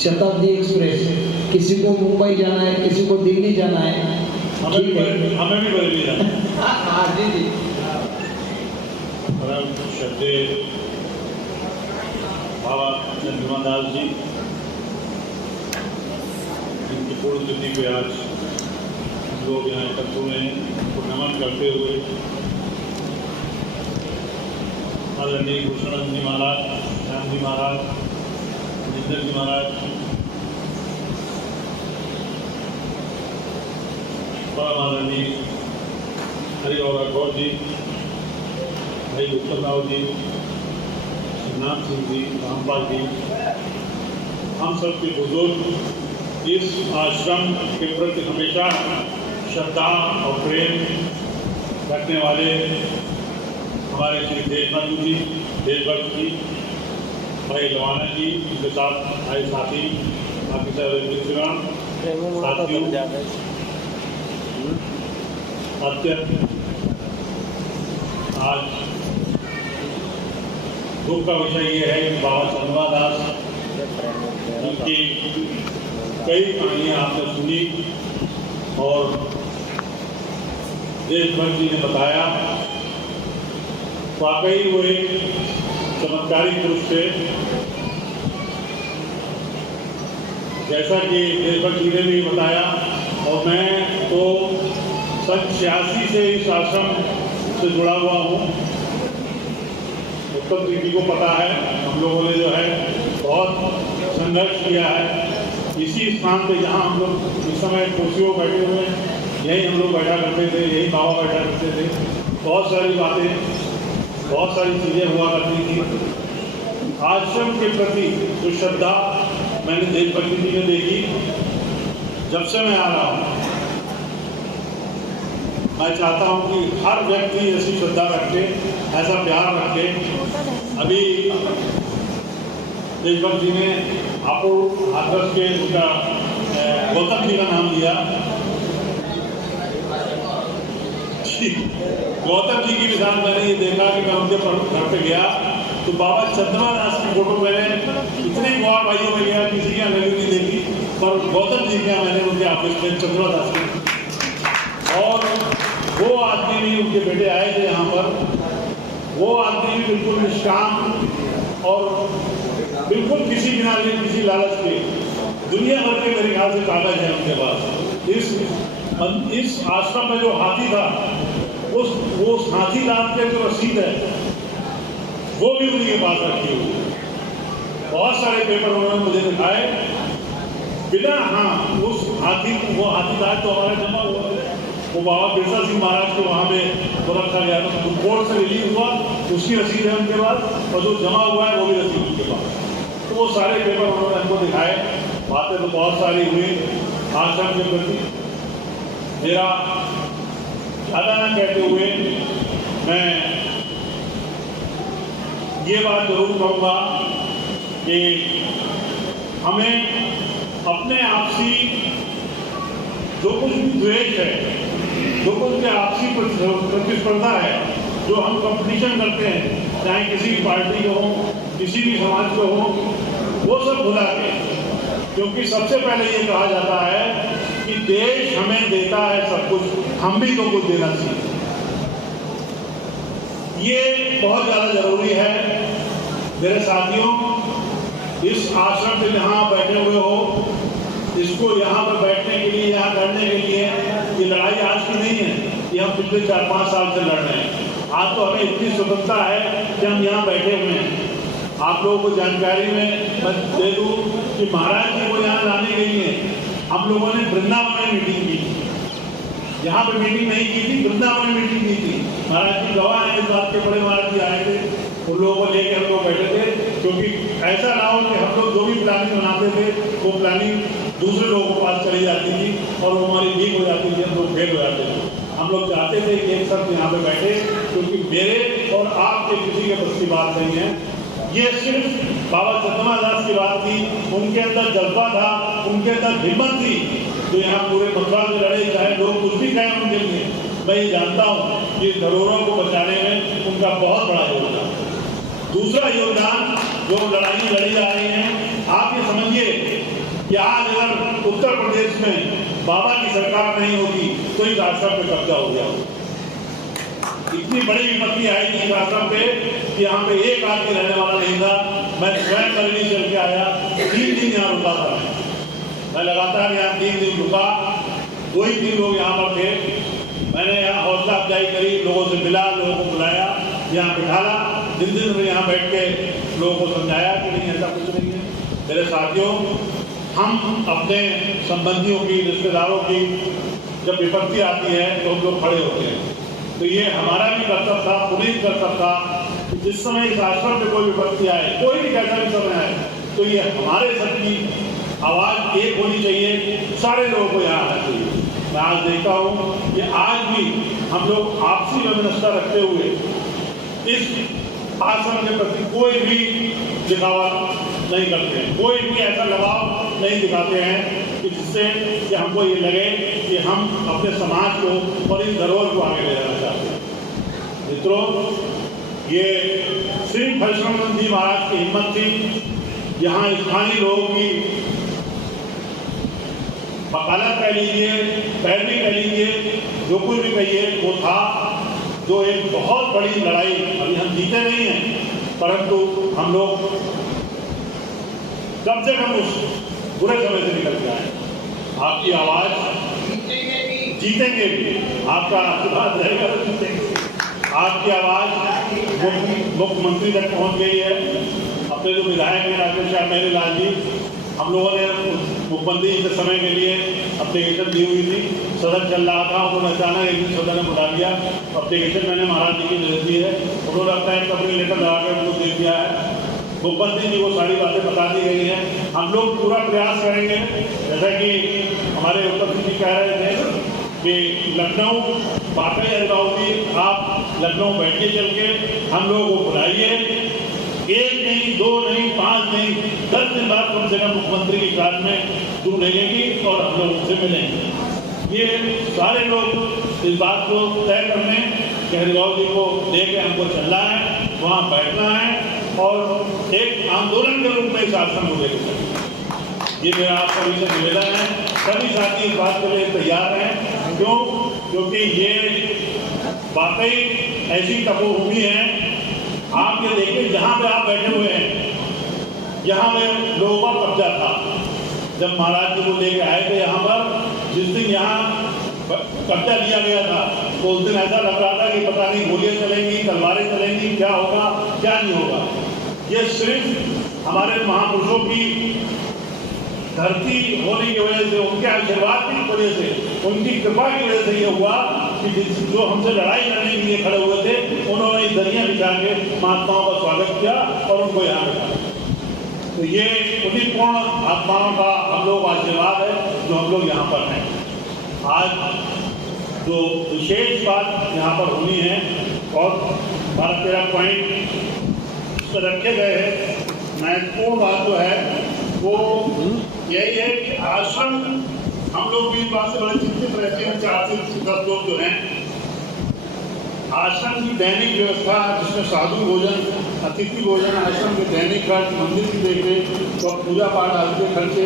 शताब्दी एक्सप्रेस, किसी को मुंबई जाना है, किसी को दिल्ली जाना है, हमें भी बरेली जाना है। हाँ जी जी। परम श्रद्धेय बाबा चंद्रमा दास जी, इनकी पुण्यतिथि पे आज लोग यहाँ एकत्र हुए हैं, उनको नमन करते हुए आदरणीय भूषणानंद जी महाराज, श्याम जी महाराज, जिंदर जी महाराज, परम आदरणीय हरिगौर राठौर जी, भाई उत्तम राव जी, शिवनाथ सिंह जी, रामपाल जी, हम सब के बुजुर्ग इस आश्रम के प्रति हमेशा श्रद्धा और प्रेम रखने वाले हमारे श्री देशबंधु जी, देशभक्त जी, भाई लवाना जी, उनके साथ भाई साथी बाकी साथियों, आज दुख का विषय ये है कि बाबा चंद्रमा दास उनकी कई कहानियाँ आपने सुनी और देशभक्त जी ने बताया। वाकई वो एक चमत्कारी पुरुष थे। जैसा कि देशभक्त जी ने भी बताया, और मैं तो सन 86 से इस आश्रम से जुड़ा हुआ हूँ। उत्तम जी को पता है, हम लोगों ने जो है बहुत संघर्ष किया है। इसी स्थान पे जहाँ हम लोग इस समय कुर्सियों बैठे हुए हैं, यही हम लोग बैठा करते थे, यही बाबा बैठा करते थे। बहुत सारी बातें, बहुत सारी चीज़ें हुआ करती थी। आश्रम के प्रति जो श्रद्धा मैंने देशभक्ति जी में देखी, जब से मैं आ रहा हूँ, मैं चाहता हूँ कि हर व्यक्ति ऐसी श्रद्धा रखे, ऐसा प्यार रखे। अभी देशभक्त जी ने आपको हाथरस के उनका गौतम जी का नाम दिया। गौतम जी की मिसाल मैंने ये देखा कि मैं उनके घर पे गया तो बाबा चंद्रमा दास की फोटो मैंने इतने युवा भाइयों में गया, किसी की नहीं देखी, पर गौतम जी का मैंने उनके ऑफिस में चंद्रमा दास की, और वो आदमी भी, उनके बेटे आए थे यहाँ पर, वो आदमी भी बिल्कुल निष्काम और बिल्कुल किसी बिना ले, किसी लालच के, दुनिया भर के मेरे ख्याल से कागज है उनके पास। इस आश्रम में जो हाथी था, वो हाथी दांत के जो रसीद है वो भी उनके पास रखी हुई। बहुत सारे पेपर उन्होंने मुझे दिखाए बिना, हाँ उस हाथी, वो हाथी दांत तो हमारे जमा हुआ है, वो बाबा बिरसा सिंह महाराज को वहाँ पे तो रखा गया था, तो कोर्ट से रिलीज हुआ, उसकी रसीद है उनके पास, और जो जमा हुआ है वो भी रसीद उनके पास। तो वो सारे पेपर उन्होंने हमको दिखाए। बातें तो बहुत सारी हुई आश्रम के प्रति। मेरा ज़्यादा न कहते हुए मैं ये बात जरूर कहूँगा कि हमें अपने आपसी जो कुछ भी द्वेष है, जो कुछ भी आपसी प्रतिस्पर्धा है, जो हम कंपटीशन करते हैं, चाहे किसी भी पार्टी के हो, किसी भी समाज के हो, वो सब भुला के, क्योंकि सबसे पहले ये कहा जाता है कि देश हमें देता है सब कुछ, हम भी तो कुछ देना चाहिए। ये बहुत ज़्यादा जरूरी है। मेरे साथियों, इस आश्रम से जहाँ बैठे हुए हो, इसको यहाँ पर बैठने के लिए, यहाँ करने के लिए, ये लड़ाई आज की नहीं है, ये हम पिछले 4-5 साल से लड़ रहे हैं। आज तो हमें इतनी स्वतंत्रता है कि हम यहाँ बैठे हुए हैं। आप लोगों को जानकारी में मैं दे दूँ कि महाराज जी को यहाँ लाने के लिए हम लोगों ने वृंदावन में मीटिंग की। यहाँ पे मीटिंग नहीं की थी, वृंदावन में मीटिंग की थी। महाराज जी गवाह हैं, इस बात के बड़े महाराज जी आए थे, उन लोगों को लेकर हम लोग बैठे थे, क्योंकि ऐसा ना हो कि हम लोग जो भी प्लानिंग बनाते थे वो प्लानिंग दूसरे लोगों के पास चली जाती थी और वो हमारी लीक हो जाती थी, हम लोग फेल हो जाते थे। हम लोग चाहते थे कि एक साथ यहाँ पे बैठे, क्योंकि मेरे और आपके किसी के बस की बात नहीं है। ये सिर्फ बाबा चंद्रमा दास की बात थी, उनके अंदर जज्बा था, उनके अंदर हिम्मत थी, जो यहाँ पूरे मथुरा में लड़े, चाहे लोग कुछ भी कहें उनके लिए। मैं ये जानता हूँ कि धरोहरों को बचाने में उनका बहुत बड़ा योगदान। दूसरा योगदान जो लड़ाई लड़ी जा रही है, आप ये समझिए कि आज अगर उत्तर प्रदेश में बाबा की सरकार नहीं होती तो इस आश्रम पे कब्जा हो गया होता। इतनी बड़ी विपत्ति आई थी इस आश्रम पे कि यहाँ पे एक आदमी रहने वाला नहीं था। मैं स्वयं करनी चल के आया, 3 दिन यहाँ रुका था। मैं लगातार यहाँ 3 दिन रुका, 2 ही 3 लोग यहाँ पर थे। मैंने यहाँ हौसला अफजाई करी, लोगों से मिला, लोगों को बुलाया, यहाँ बिठाला, दिन में यहाँ बैठ के लोगों को समझाया कि नहीं ऐसा कुछ नहीं है। मेरे साथियों, हम अपने संबंधियों की, रिश्तेदारों की जब विपत्ति आती है तो हम लोग खड़े होते हैं। तो ये हमारा भी कर्तव्य था, पुनीत कर्तव्य था कि जिस समय इस आश्रम में कोई विपत्ति आए, कोई भी कैसा भी समय आए, तो ये हमारे सबकी आवाज़ एक होनी चाहिए, सारे लोगों को यहाँ आना चाहिए। मैं आज देखता हूँ कि आज भी हम लोग आपसी व्यवस्था रखते हुए इस आश्रम के प्रति कोई भी दिखावा नहीं करते हैं, कोई भी ऐसा दबाव नहीं दिखाते हैं कि जिससे कि हमको ये लगे कि हम अपने समाज को और इस धरोहर को आगे ले जाना चाहते हैं। मित्रों, ये सिर्फ हरिशंकर जी महाराज की हिम्मत थी। यहाँ स्थानीय लोगों की वकालत कह लीजिए, पैरवी कह लीजिए, जो कुछ भी कहिए वो था, जो एक बहुत बड़ी लड़ाई, अभी हम जीते नहीं हैं परंतु हम लोग कम से कम उस बुरे समय से निकल के आए। आपकी आवाज जीतेंगे भी, आपका आशीर्वाद रहेगा तो जीतेंगे। आपकी आवाज मुख्यमंत्री तक पहुंच गई है। अपने जो विधायक हैं राकेश श्याम लाल जी, हम लोगों ने मुख्यमंत्री के समय के लिए एप्लीकेशन दी हुई थी, सदन चल रहा था, उन्होंने अचानक एक दिन सदन ने बुला लिया। एप्लीकेशन मैंने महाराज जी की दे दी है, उन्होंने अपना एक अपने लेटर लगा कर उनको दे दिया है। मुख्यमंत्री जी को सारी बातें बता दी गई हैं। हम लोग पूरा प्रयास करेंगे, जैसा कि हमारे मुख्यमंत्री जी कह रहे थे कि लखनऊ वाकई अल्लाहौती, आप लखनऊ बैठ के चल के हम लोगों को बुलाइए। 1 नहीं, 2 नहीं, 5 नहीं, 10 दिन बाद कम से कम मुख्यमंत्री की क्लास में दूर लगेगी और हम लोग उनसे मिलेंगे। ये सारे लोग इस बात को तय करने कि हरिराव जी को लेके हमको चलना है, वहाँ बैठना है और एक आंदोलन के रूप में इस आश्रम को लेकर चलना। ये मेरा आप सभी से निवेदन है। सभी साथी इस बात के लिए तैयार हैं। क्यों? क्योंकि ये वाकई ऐसी तपोभूमि है। आप ये देखिए, जहाँ पे आप बैठे हुए हैं, यहाँ में लोगों का कब्जा था। जब महाराज जी को लेके आए थे यहाँ पर, जिस दिन यहाँ कब्जा लिया गया था, तो उस दिन ऐसा लग रहा था कि पता नहीं गोलियां चलेंगी, तलवारें चलेंगी, क्या होगा क्या नहीं होगा। ये सिर्फ हमारे महापुरुषों की धरती होने की वजह से, उनके आशीर्वाद की वजह से, उनकी कृपा की वजह से ये हुआ कि जो हमसे लड़ाई करने के लिए खड़े हुए थे, उन्होंने दरिया बिछा के महात्माओं का स्वागत किया और उनको यहाँ बिठाया। तो ये उन्हीं पूर्ण आत्माओं का हम लोग आशीर्वाद है जो हम लोग यहाँ पर हैं। आज जो विशेष बात यहाँ पर होनी है और 12-13 पॉइंट रखे गए हैं, महत्वपूर्ण बात जो है वो यही है कि आश्रम, हम लोग भी इस बात से बड़े चिंतित रहते हैं, 4 से 10 लोग जो हैं, आश्रम की दैनिक व्यवस्था जिसमें साधु भोजन, अतिथि भोजन, आश्रम के दैनिक खर्च, मंदिर की देखरेख और पूजा पाठ आदि के खर्चे,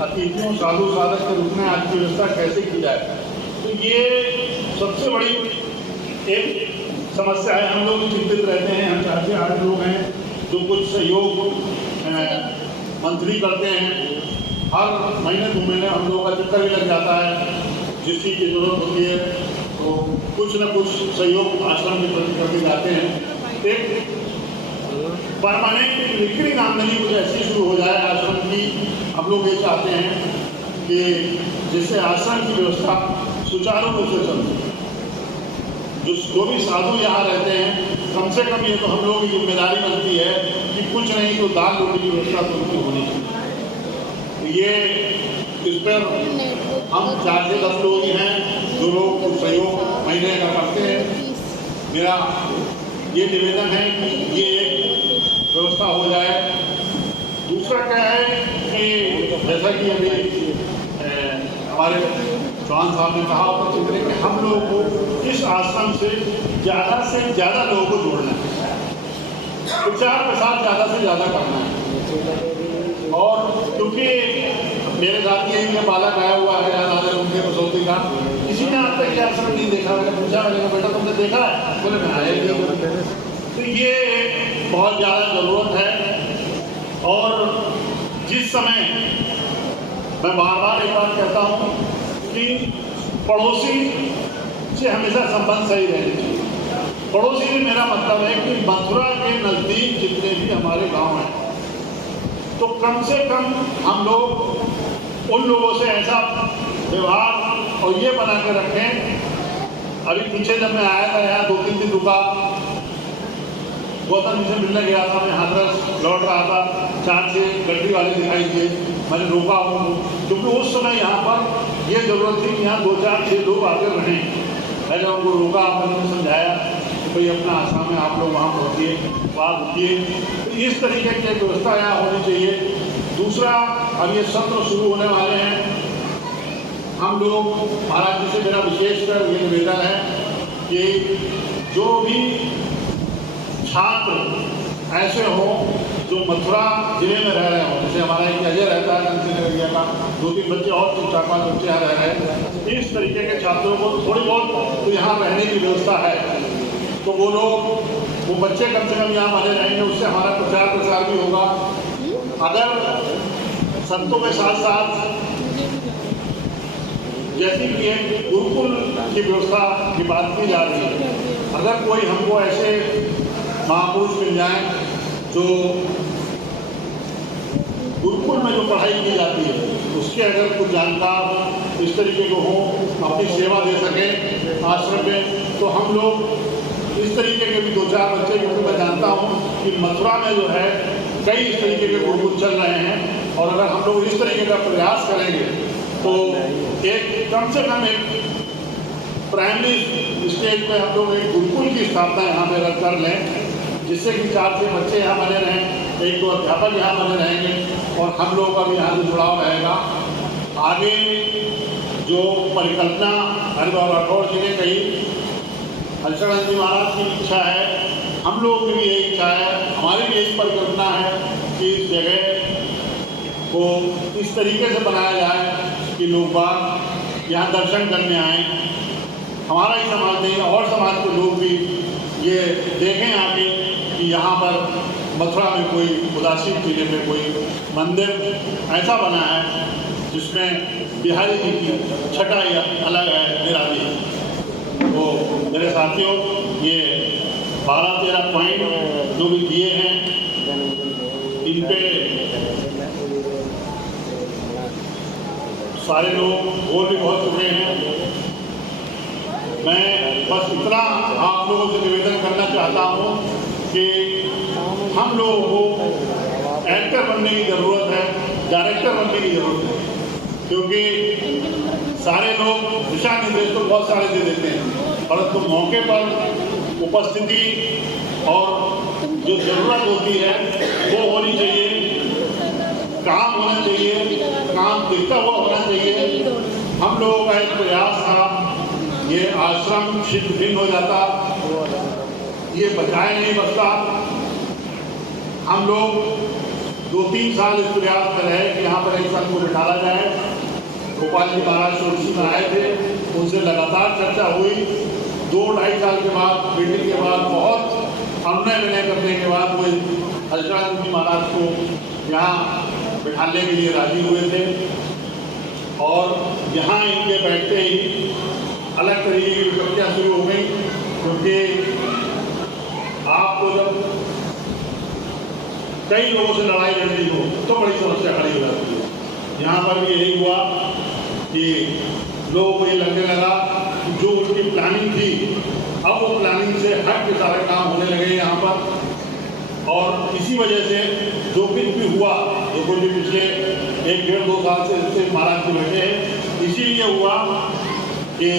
अतिथियों साधु साधक के रूप में आज की व्यवस्था कैसे की जाए, तो ये सबसे बड़ी एक समस्या है। हम लोग चिंतित रहते हैं। हम 4 से 8 लोग हैं जो कुछ सहयोग मंत्री करते हैं। हर महीने 2 महीने हम लोगों का चक्कर भी लग जाता है। जिस चीज़ की जरूरत होती है तो कुछ न कुछ सहयोग आश्रम के प्रति करके जाते हैं। एक परमानेंट रिकरिंग आमदनी कुछ ऐसी शुरू हो जाए आश्रम की, हम लोग ये चाहते हैं कि जिससे आश्रम की व्यवस्था सुचारू रूप से चले। जो भी साधु यहाँ रहते हैं, कम से कम ये तो हम लोगों की जिम्मेदारी बनती है कि कुछ नहीं तो दाल रोटी की व्यवस्था तो उनकी होनी चाहिए। ये इस पर हम 4 से 10 लोग ही हैं जो लोग सहयोग महीने का करते हैं। मेरा ये निवेदन है कि ये एक व्यवस्था हो जाए। दूसरा क्या है कि जैसा कि अभी हमारे चौहान साहब ने कहा कि हम लोगों को इस आश्रम से ज़्यादा लोगों को जोड़ना है, प्रचार प्रसार ज़्यादा से ज़्यादा करना है। और क्योंकि मेरे साथ ये इनके बालक आया हुआ है याद उनके कसौती का, किसी ने आज तक ये आश्रम नहीं देखा। मैंने पूछा, मैंने कहा बेटा तुमने देखा है? बोले मैं आया नहीं। तो ये बहुत ज़्यादा ज़रूरत है। और जिस समय मैं बार बार एक बात कहता हूँ कि पड़ोसी से हमेशा संबंध सही रहने चाहिए। पड़ोसी से मेरा मतलब है कि मथुरा के नज़दीक जितने भी हमारे गांव हैं, तो कम से कम हम लोग उन लोगों से ऐसा व्यवहार और ये बना के रखें। अभी पीछे जब मैं आया था यहाँ 2-3 दिन रुका, गौतम जी से मिलने गया था, मैं हाथरस लौट रहा था, 4-6 गड्डी वाले दिखाई दिए, मैंने रोका हूँ क्योंकि उस समय यहाँ पर ये ज़रूरत थी कि यहाँ 2-4-6 लोग आकर रहें। मैंने उनको रोका, मैंने समझाया कि भाई अपना आश्रम में आप लोग वहाँ पहुँचिए, बात होती है। इस तरीके की व्यवस्था यहाँ होनी चाहिए। दूसरा, अब ये सत्र शुरू होने वाले हैं, हम लोग महाराज जी से मेरा विशेषकर ये निवेदन है कि जो भी छात्र ऐसे हों जो मथुरा जिले में रह रहे हों, जैसे हमारा एक अजय रहता है कंसी एरिया का, 2-3 बच्चे और 4-5 बच्चे यहाँ रह रहे हैं, इस तरीके के छात्रों को थोड़ी बहुत तो यहाँ रहने की व्यवस्था है, तो वो बच्चे कम से कम यहाँ बने रहेंगे, उससे हमारा प्रचार प्रसार भी होगा। अगर संतों के साथ साथ जैसी कि एक गुरुकुल की व्यवस्था की बात की जा रही है, अगर कोई हमको ऐसे महापुरुष मिल जाए जो गुरुकुल में जो पढ़ाई की जाती है उसके अगर कुछ जानकार इस तरीके को हो, अपनी सेवा दे सके आश्रम में, तो हम लोग इस तरीके के भी 2-4 बच्चे, क्योंकि मैं जानता हूँ कि मथुरा में जो है कई इस तरीके के गुरुकुल चल रहे हैं, और अगर हम लोग इस तरीके का प्रयास करेंगे तो एक कम से कम एक प्राइमरी स्टेज पे हम लोग एक गुरुकुल की स्थापना यहाँ पे कर लें, जिससे कि 4-6 बच्चे यहाँ बने रहें, 1-2 अध्यापक यहाँ बने रहेंगे और हम लोगों का भी यहाँ से जुड़ाव रहेगा। आगे जो परिकल्पना हरिद्वार राठौर जी ने कही, हरिशरण जी महाराज की इच्छा है, हम लोगों की भी यही इच्छा है, हमारी भी यही परिकल्पना है कि इस जगह को इस तरीके से बनाया जाए कि लोग बाग यहाँ दर्शन करने आए। हमारा ही समाज नहीं, और समाज के लोग भी ये देखें आगे कि यहाँ पर मथुरा में कोई उदासीन जिले में कोई मंदिर ऐसा बना है जिसमें बिहारी जी की छटाई अलग है, निराली है। तो मेरे साथियों, ये 12-13 पॉइंट जो भी दिए हैं, इन पे सारे लोग बोल भी बहुत चुके हैं। मैं बस इतना आप लोगों से निवेदन करना चाहता हूँ कि हम लोगों को एक्टर बनने की ज़रूरत है, डायरेक्टर बनने की ज़रूरत है, क्योंकि सारे लोग दिशा निर्देश तो बहुत सारे दे देते हैं, परंतु मौके पर उपस्थिति और जो ज़रूरत होती है वो होनी चाहिए, काम होना चाहिए, काम दिखता हुआ होना चाहिए। हम लोगों का एक प्रयास था, ये आश्रम छिन्न भिन्न हो जाता, ये बचाए नहीं बचता। हम लोग 2-3 साल इस प्रयास में रहे कि यहाँ पर एक संत को बिठाला जाए। गोपाल जी महाराज सोची में आए थे, उनसे लगातार चर्चा हुई। 2-2.5 साल के बाद, मीटिंग के बाद, बहुत अनुनय विनय करने के बाद वो हरिशरण जी महाराज को यहाँ बिठाने के लिए राजी हुए थे, और यहाँ इनके बैठते ही अलग तरीके की विपत्तियाँ शुरू हो गई, क्योंकि आपको जब कई लोगों से लड़ाई लड़नी हो तो बड़ी समस्या खड़ी हो जाती है। यहाँ पर भी यही हुआ कि लोगों को ये लगने लगा कि जो उनकी प्लानिंग थी, अब वो प्लानिंग से हट के सारे काम होने लगे यहाँ पर, और इसी वजह से जो कुछ भी हुआ, जो कुछ भी पिछले 1-1.5-2 साल से महाराज जी बैठे हैं, इसीलिए हुआ कि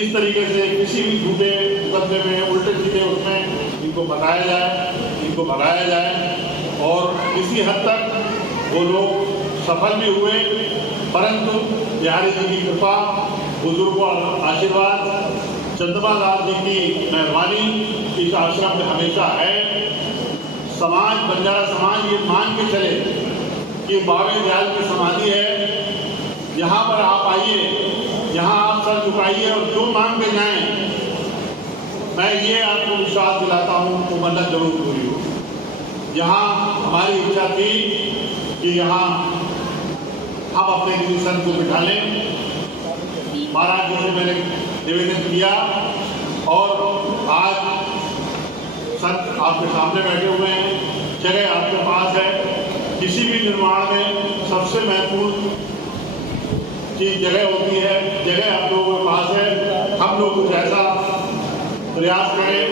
इस तरीके से किसी भी झूठे मुकदमे में, उल्टे सीधे उसमें इनको बताया जाए, इनको भगाया जाए, और किसी हद तक वो लोग सफल भी हुए। परंतु बिहारी जी की कृपा, बुजुर्गों का आशीर्वाद, चंद्रमा लाल जी की मेहरबानी इस आश्रम में हमेशा है। समाज, बंजारा समाज ये मान के चले कि बाबे दयाल की समाधि है, यहाँ पर आप आइए, यहाँ आप सर झुकाइए और जो मांग के जाएं, मैं ये आपको विश्वास दिलाता हूँ वो मन्नत जरूर पूरी हो। यहाँ हमारी इच्छा थी कि यहाँ हम अपने किसी संत को बिठा लें। महाराज जी से मैंने निवेदन किया और आज संत आपके सामने बैठे हुए हैं, जगह आपके पास है। किसी भी निर्माण में सबसे महत्वपूर्ण चीज जगह होती है, जगह आप लोगों के पास है। हम लोग कुछ ऐसा प्रयास करें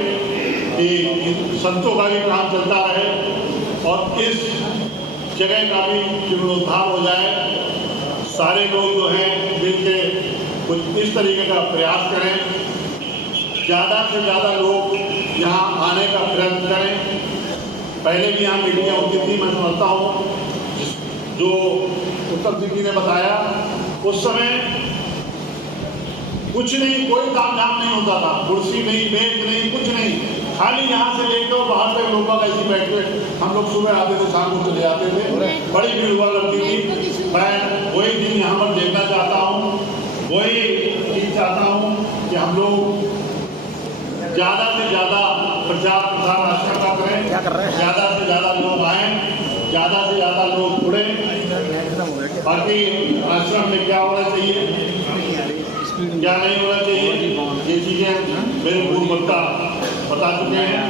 कि संतों का भी काम चलता रहे और इस जगह का भी जीर्णोद्धार हो जाए। सारे लोग जो हैं मिलके कुछ इस तरीके का प्रयास करें, ज़्यादा से ज़्यादा लोग यहाँ आने का प्रयत्न करें। पहले भी यहाँ मीटिंगें होती थी, मैं समझता हूँ जो उत्तम सिंह जी ने बताया, उस समय कुछ नहीं, कोई तामझाम नहीं होता था, कुर्सी नहीं, मेज नहीं, कुछ नहीं, खाली यहाँ से लेकर और बाहर तक लोग ऐसे बैठे। हम लोग सुबह आते थे, शाम को चले जाते थे, बड़ी भीड़ हुआ लगती थी। मैं वही दिन यहाँ पर देखना चाहता हूँ, वही चीज चाहता हूँ कि हम लोग ज़्यादा से ज़्यादा प्रचार प्रसार आस्था का करें, ज़्यादा से ज़्यादा लोग आए, ज़्यादा से ज़्यादा लोग जुड़े। बाकी आश्रम में क्या होना चाहिए, क्या नहीं होना चाहिए, ये चीज़ें मेरे पूर्व वक्ता बता चुके हैं।